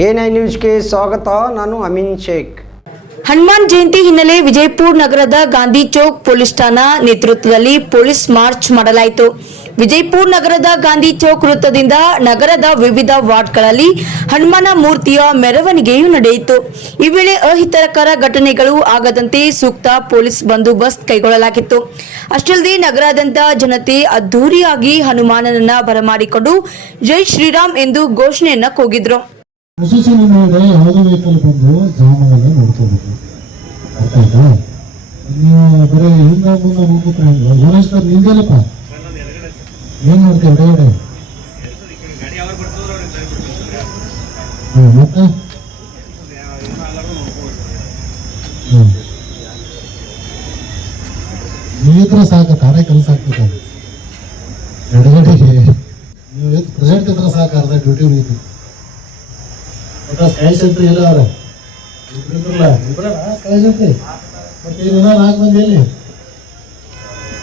A9 ನ್ಯೂಸ್ಗೆ ಸ್ವಾಗತ. ನಾನು ಅಮೀನ್ ಶೇಖ್. ಹನುಮಾನ್ ಜಯಂತಿ ಹಿನ್ನೆಲೆ ವಿಜಯಪುರ ನಗರದ ಗಾಂಧಿ ಚೌಕ್ ಪೊಲೀಸ್ ಠಾಣಾ ನೇತೃತ್ವದಲ್ಲಿ ಪೊಲೀಸ್ ಮಾರ್ಚ್ ಮಾಡಲಾಯಿತು. ವಿಜಯಪುರ ನಗರದ ಗಾಂಧಿ ಚೌಕ್ ವೃತ್ತದಿಂದ ನಗರದ ವಿವಿಧ ವಾರ್ಡ್ಗಳಲ್ಲಿ ಹನುಮಾನ ಮೂರ್ತಿಯ ಮೆರವಣಿಗೆಯು ನಡೆಯಿತು. ಈ ವೇಳೆ ಅಹಿತಕರ ಘಟನೆಗಳು ಆಗದಂತೆ ಸೂಕ್ತ ಪೊಲೀಸ್ ಬಂದೋಬಸ್ತ್ ಕೈಗೊಳ್ಳಲಾಗಿತ್ತು. ಅಷ್ಟಲ್ಲದೆ ನಗರಾದ್ಯಂತ ಜನತೆ ಅದ್ದೂರಿಯಾಗಿ ಹನುಮಾನನನ್ನ ಬರಮಾಡಿಕೊಂಡು ಜೈ ಶ್ರೀರಾಮ್ ಎಂದು ಘೋಷಣೆಯನ್ನ ಕೂಗಿದ್ರು. ಪ್ರೊಸೆಷನ್ ಮೇಲೆ ಯಾವುದೇ ವೆಹಿಕಲ್ ಬಂದು ಜಾಮನೆಲ್ಲ ನೋಡ್ಕೋಬೇಕು. ಅರ್ಥ ಆಯ್ತಾ? ನೀವು ಬರೀ ಹಿಂದ ಮುಂದೆ ನೋಡ್ಕೊತಾ ಇಲ್ಲ. ಗಣೇಶ್ವರ್ ನಿಂದೆಲ್ಲಪ್ಪ ಏನ್ ಮಾಡ್ತೀವಿ ಹೊಡೆಗಡೆ ಮತ್ತೆ ನೀವಿದ್ರೆ ಸಾಕು, ತಾನೇ ಕೆಲಸ ಆಗ್ತದೆ. ಎಡಗಡೆಗೆ ನೀವು ಪ್ರೆಸೆಂಟ್ ಇದ್ರೆ ಸಾಕು, ಅರ್ಧ ಡ್ಯೂಟಿ ಉಳಿತು. ಸ್ಕೈ ಸೆಂಟ್ರಿ ಎಲ್ಲ ಅವ್ರೆ ಇಬ್ಬರಿಲ್ಲ ಸ್ಕೈ ಸೆಂಟ್ರಿ. ಮತ್ತೆ ಈಗ 4 ಮಂದಿ ಎಲ್ಲಿ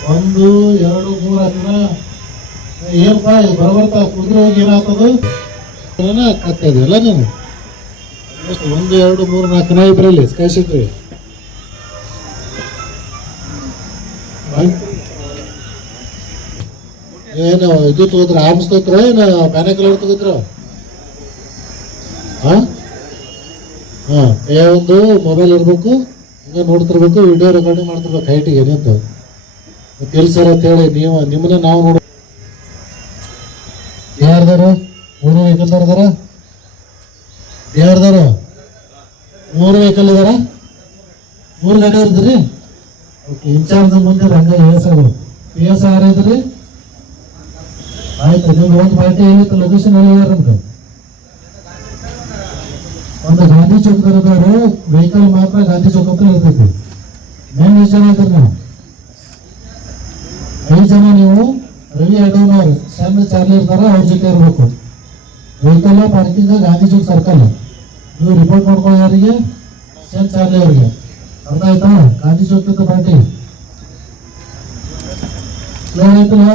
1 2 3 ದಿನ ಏನಪ್ಪಾ ಬರಬರ್ತಾ ಕುದುರೆ ಹೋಗಿ ಏನಾಗ್ತದ ಕತ್ತ ಇದೆಯಲ್ಲ ನೀನು. 1 2 3 4 ದಿನ ಇಬ್ಬರಲ್ಲಿ ಸ್ಕೈ ಸೆಂಟ್ರಿ. ಏನು ಇದು ತಗೋದ್ರ ಆರ್ಮ್ಸ್ ತಗೋತ್ರ ಏನು ಬ್ಯಾನೆ ಕಲರ್ ತಗೋತ್ರ? ಒಂದು ಮೊಬೈಲ್ ಇರಬೇಕು, ಹಿಂಗೆ ನೋಡ್ತಿರ್ಬೇಕು, ವಿಡಿಯೋ ರೆಕಾರ್ಡಿಂಗ್ ಮಾಡ್ತಿರ್ಬೇಕು ಹೈಟಿಗೆ ನಿಂತು. ಕೆಲಸರ ಅಂತ ಹೇಳಿ ನೀವು ನಿಮ್ಮನ್ನ ನಾವು ನೋಡ ಯಾರ್ದಾರು 3 ವೆಹಿಕಲ್ದಾರ ಅದಾರ? ಯಾರ್ದಾರು 3 ವೆಹಿಕಲ್ ಇದಾರ? 3 ಗಾಡಿ ಇರ್ತೀರಿ? ಓಕೆ. ಇನ್ಚಾರ್ಜ್ ಮುಂದೆ ರಂಗ PS ಯಾರು ಇದ್ರಿ? ಆಯ್ತು. ನಿಮ್ಗೆ ಒಂದು ಪಾರ್ಟಿ ಏನಿತ್ತು ಲೊಕೇಶನ್ ಹೇಳಿದಾರ ನಮ್ಗೆ. ಒಂದು ಗಾಂಧಿ ಚೌಕದವರು ವೆಹಿಕಲ್ ಮಾತ್ರ ಗಾಂಧಿ ಚೌಕ ಹತ್ರ ಇರ್ತೈತಿ. ಮೇನ್ 5 ಜನ ಇದ್ರಿ ನಾವು. 5 ಜನ ನೀವು ರವಿ ಅಡೋನವ್ರು ಸಣ್ಣ ಚಾರ್ಲಿ ಇರ್ತಾರ, ಅವ್ರ ಜೊತೆ ಇರ್ಬೇಕು. Vehicle parking Gandhi Chowk circle. ನೀವು ರಿಪೋರ್ಟ್ ಮಾಡ್ಕೊಳ್ಳೋ ಯಾರಿಗೆ? ಸೆಂಟ್ ಚಾರ್ಲಿ ಅವ್ರಿಗೆ. ಅರ್ಥ ಆಯ್ತಾ? ಗಾಂಧಿ ಚೌಕದ ಪಾರ್ಟಿ ಕ್ಲಿಯರ್ ಆಯ್ತಲ್ಲ?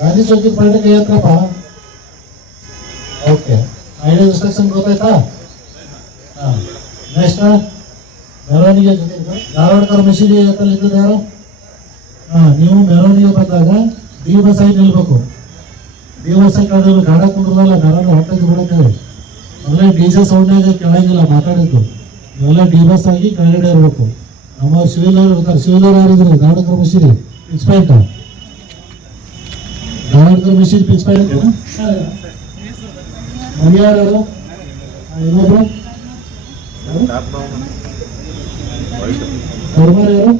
ಗಾಂಧಿ ಚೌಕದ ಪಾರ್ಟಿ ಕೈ ಹತ್ರಪ್ಪ. ಓಕೆ. ಐಡಿಯಾ ಇನ್ಸ್ಟ್ರಕ್ಷನ್ ಗೊತ್ತಾಯ್ತಾ? ನೆಕ್ಸ್ಟ್ ಮೆರವಣಿಗೆ ಜೊತೆ ಧಾರವಾಡಕರ್ ಮಸೀದಿ ಇದ್ದದ್ದು ಯಾರು? ನೀವು ಮೆರವಣಿಗೆ ಬಂದಾಗ ಡಿ ಬಸ್ ಆಗಿ ನಿಲ್ಬೇಕು. ಡಿ ಬಸ್ ಆಗಿ ಕಡೆ ಗಾಡ ಕುಂಡ್ರಲ್ಲ, ಮೆರವಣಿಗೆ ಹೊಟ್ಟೆಗೆ ಬಿಡತ್ತೇವೆ. ಅಲ್ಲೇ DJ ಸೌಂಡ್ನಾಗ ಕೆಳಗಿಲ್ಲ ಮಾತಾಡಿದ್ದು. ಇವೆಲ್ಲ ಡಿ ಬಸ್ ಆಗಿ ಕೆಳಗಡೆ ಇರಬೇಕು. ನಮ್ಮ ಸಿವಿಲ್ ಅವ್ರು ಇರ್ತಾರೆ. ಸಿವಿಲ್ ಅವ್ರು ಯಾರಿದ್ರು? ಧಾರವಾಡಕರ್ ಮಸೀದಿ ಫಿಕ್ಸ್ ಪಾಯಿಂಟ್. ಧಾರವಾಡಕರ್ ಮಸೀದಿ ಫಿಕ್ಸ್ ಪಾಯಿಂಟ್ ಯಾರು? ಇನ್ನೊಬ್ರು ಕರ್ಮರ್ ಯಾರು?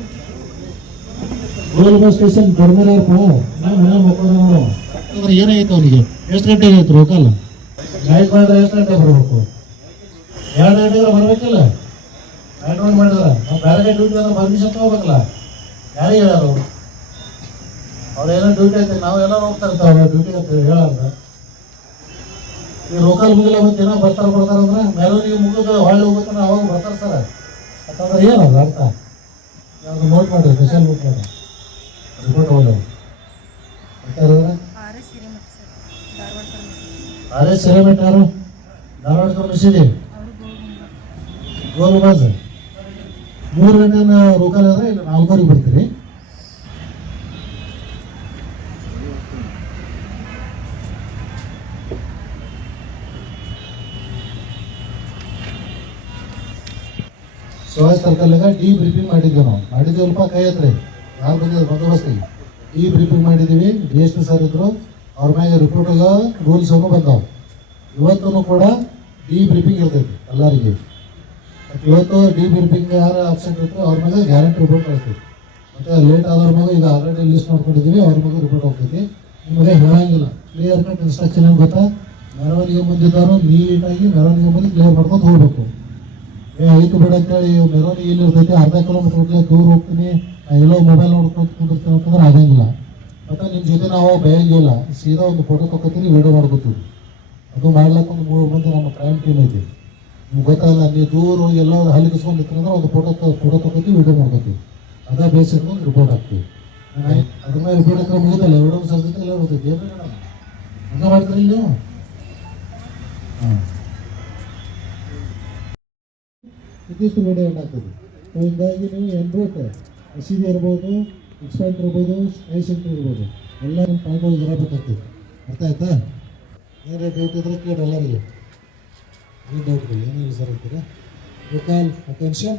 ಗೋಲ್ ಬಸ್ ಸ್ಟೇಷನ್ ಕರ್ಮರ್ ಯಾರಪ್ಪ? ನಾವು ಮನೆ ಮಕ್ಕಳು ಏನಾಯ್ತು ಅವನಿಗೆ? ಎಷ್ಟು ಗಂಟೆಗೆ ಆಯ್ತು ರೋಕಲ್? ನೈಟ್ ಮಾಡಿದ್ರೆ ಎಷ್ಟು ಗಂಟೆ ಬರಬೇಕು? 2 ಗಂಟೆಗೆ ಬರ್ಬೇಕಿಲ್ಲ? ನೈಟ್ ಮಾಡಿ ಮಾಡಿದ್ರೆ ನಾವು ಬೇರೆ ಡ್ಯೂಟಿ ಅಂದ್ರೆ ಪರ್ಮಿಷನ್ ತಗೋಬೇಕಲ್ಲ. ಯಾರಿಗೆ ಹೇಳೋರು? ಅವ್ರೇನೋ ಡ್ಯೂಟಿ ಐತೆ, ನಾವೆಲ್ಲ ಹೋಗ್ತಾ ಇರ್ತಾವೆ ಡ್ಯೂಟಿ ಅಂತ ಹೇಳಂದ್ರೆ. ಈ ರೋಕಲ್ ಮುಗಿಲ್ಲ ಮತ್ತೆ ಏನೋ ಬರ್ತಾರಂದ್ರೆ ಮೆರವಣಿಗೆ ಮುಗಿದು ಹೊಳ್ಳಿ ಹೋಗ್ಬೇಕಂದ್ರೆ ಅವಾಗ ಬರ್ತಾರೆ ಸರ್. ಯಾಕಂದ್ರೆ ಏನಲ್ಲ ಅರ್ಥ? ಯಾವುದು ನೋಟ್ ಮಾಡಿರಿ, ಸ್ಪೆಷಲ್ ನೋಟ್ ಮಾಡಿ ರಿಪೋರ್ಟ್ ಹೋಗಿ RS ಹಿರೇಮಠ ಯಾರು? ಧಾರವಾಡಕರ್ ಮಸೀದಿ ಗೋಲ್ ಬಾಜ್ 3 ಗಂಟೆ ರೋಕಲ್ ಆದರೆ ಇಲ್ಲ 4 ಬರ್ತೀರಿ. ಸುಹಾಸ್ ಸರ್ಕಲ್ನಾಗ ಡಿ ಬ್ರೀಫಿಂಗ್ ಮಾಡಿದ್ವಿ. ನಾವು ಮಾಡಿದ್ದೀವಲ್ಪ ಕೈ ಹತ್ರ ಯಾರು ಬಂದಿದ್ದು ಬಂದೋಬಸ್ತಿಗೆ ಡಿ ಬ್ರೀಫಿಂಗ್ ಮಾಡಿದ್ದೀವಿ. DSP ಸರ್ ಇದ್ರು, ಅವ್ರ ಮ್ಯಾಗೆ ರಿಪೋರ್ಟಾಗ ರೂಲ್ಸ್ ಅನ್ನು ಬಂದಾವ. ಇವತ್ತೂ ಕೂಡ ಡಿ ಬ್ರೀಫಿಂಗ್ ಇರ್ತೈತಿ ಎಲ್ಲರಿಗೆ. ಮತ್ತು ಇವತ್ತು ಡಿ ಬ್ರೀಫಿಂಗ್ ಯಾರು ಆಬ್ಸೆಂಟ್ ಇರ್ತಾರೆ ಅವ್ರ ಮ್ಯಾಗೆ ಗ್ಯಾರಂಟಿ ರಿಪೋರ್ಟ್ ಮಾಡ್ತೀವಿ. ಮತ್ತು ಲೇಟ್ ಆದವ್ರ ಮ್ಯಾಗ ಈಗ ಆಲ್ರೆಡಿ ಲಿಸ್ಟ್ ಮಾಡ್ಕೊಂಡಿದ್ದೀವಿ, ಅವ್ರ ಮ್ಯಾಗೆ ರಿಪೋರ್ಟ್ ಹೋಗ್ತೈತಿ. ನಿಮಗೆ ಹೇಳಂಗಿಲ್ಲ, ಕ್ಲಿಯರ್ ಕಟ್ ಇನ್ಸ್ಟ್ರಕ್ಷನ್ ಏನು ಗೊತ್ತಾ? ಮೆರವಣಿಗೆ ಮುಂದಿದ್ದವರು ನೀಟಾಗಿ ಮೆರವಣಿಗೆ ಮುಂದೆ ಕ್ಲಿಯರ್ ಮಾಡ್ಕೊಂಡು ಹೋಗ್ಬೇಕು. ಐತು ಬೇಡ ಅಂತೇಳಿ ಮೆರವಣಿಗೆ ಇಲ್ಲಿ ಇರ್ತೈತಿ, ಅರ್ಧ ಕಿಲೋಮೀಟರ್ ಹೋಗ್ಲಿ ದೂರ ಹೋಗ್ತೀನಿ, ಎಲ್ಲೋ ಮೊಬೈಲ್ ನೋಡ್ಕೊಂಡು ಕುಂದಿರ್ತೀನಿ ಅಂತಂದ್ರೆ ಆಗಂಗಿಲ್ಲ. ಮತ್ತು ನಿಮ್ಮ ಜೊತೆ ನಾವು ಭಯಂಗಿಲ್ಲ, ಸೀದಾ ಒಂದು ಫೋಟೋ ತೊಗೋತೀವಿ, ವಿಡಿಯೋ ಮಾಡ್ಕೋತೀವಿ. ಅದು ಮಾಡ್ಲಿಕ್ಕೆ ಒಂದು 3 ಮಂದಿ ನಮ್ಮ ಕ್ರೈಮ್ ಟೀಮ್ ಐತಿ. ನಿಮ್ಗೆ ಗೊತ್ತಾಗಲ್ಲ, ನೀವು ದೂರ ಹೋಗಿ ಎಲ್ಲೋ ಹಲ್ಲಿ ಕಿಸ್ಕೊಂಡು ನಿಂತ್ಕೊಂಡ್ರೆ ಒಂದು ಫೋಟೋ ತೊಗೋತೀವಿ, ವಿಡಿಯೋ ಮಾಡ್ಕೋತೀವಿ. ಅದೇ ಬೇಸಿಕ್ ರಿಪೋರ್ಟ್ ಹಾಕ್ತೀವಿ. ಅದ್ರ ಮೇಲೆ ರಿಪೋರ್ಟ್ ಹಾಕೋ ಮುಗಿದಲ್ಲ, ವಿಡಿಯೋ ಸರ್ಜೈತಿ ಎಲ್ಲ ಹೋಗ್ತೈತಿ. ಏನು ಮೇಡಮ್ ಹಂಗೆ ಮಾಡ್ತೀರಿ ನೀವು? ಹಾಂ ಇದಿಷ್ಟು ವಿಡಿಯೋ ಆಗ್ತದೆ. ಸೊ ಹಿಂಗಾಗಿ ನೀವು ಎನ್ ರೂಟ್ ಮಸೀದಿ ಇರ್ಬೋದು, ಎಕ್ಸ್ಪೆಂಟ್ ಇರ್ಬೋದು, ಸ್ಕೈ ಸೆಂಟರ್ ಇರ್ಬೋದು, ಎಲ್ಲ ನಿಮ್ಮ ಪಾಯಿಂಟ್ ಇರಬೇಕಾಗ್ತದೆ. ಅರ್ಥ ಆಯ್ತಾ? ಏನಾರ ಡೌಟ್ ಇದ್ರೆ ಕೇಳಿ ಎಲ್ಲರಿಗೆ. ಏನು ಡೌಟ್ ಏನಿಲ್ಲ ಸರ್ ಅಂತೀರಾ? You call attention.